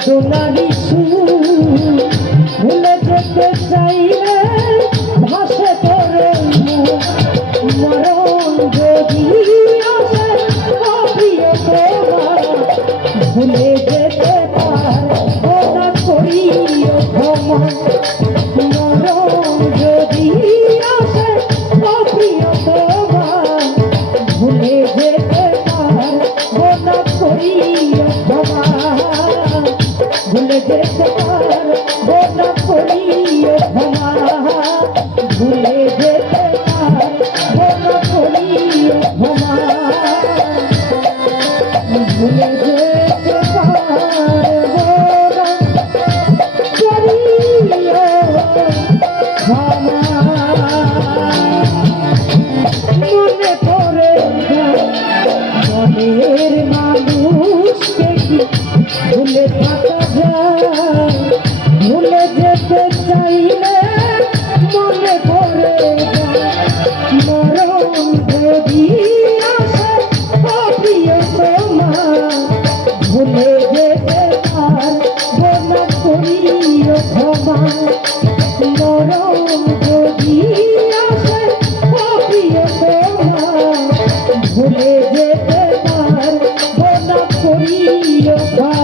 বেদনারি সুর ভুলে যেতে চাইলে ভাসে তোর মরণ যদি আসে প্রিয় তোমার ভুলে যেতে পারবো না করিও ক্ষমা মরণ যদি আসে প্রিয় তোমার ভুলে যেতে পারবো না করিও ক্ষমা ভুলে যেতে পারবো না করিও ক্ষমা ভুলে যেতে পারবো না করিও ক্ষমা ভুলে যেতে পারবো না করিও ক্ষমা মনে পড়ে মনের মানুষকে কি ভুলে থাকা যায় ভুলে যেতে চাইলে মনে পড়ে মরণ যদি আসে প্রিয় তোমার ভুলে যেতে পারবো না করিও ক্ষমা মরণ যদি আসে প্রিয় তোমার ভুলে যেতে পারবো না করিও ক্ষমা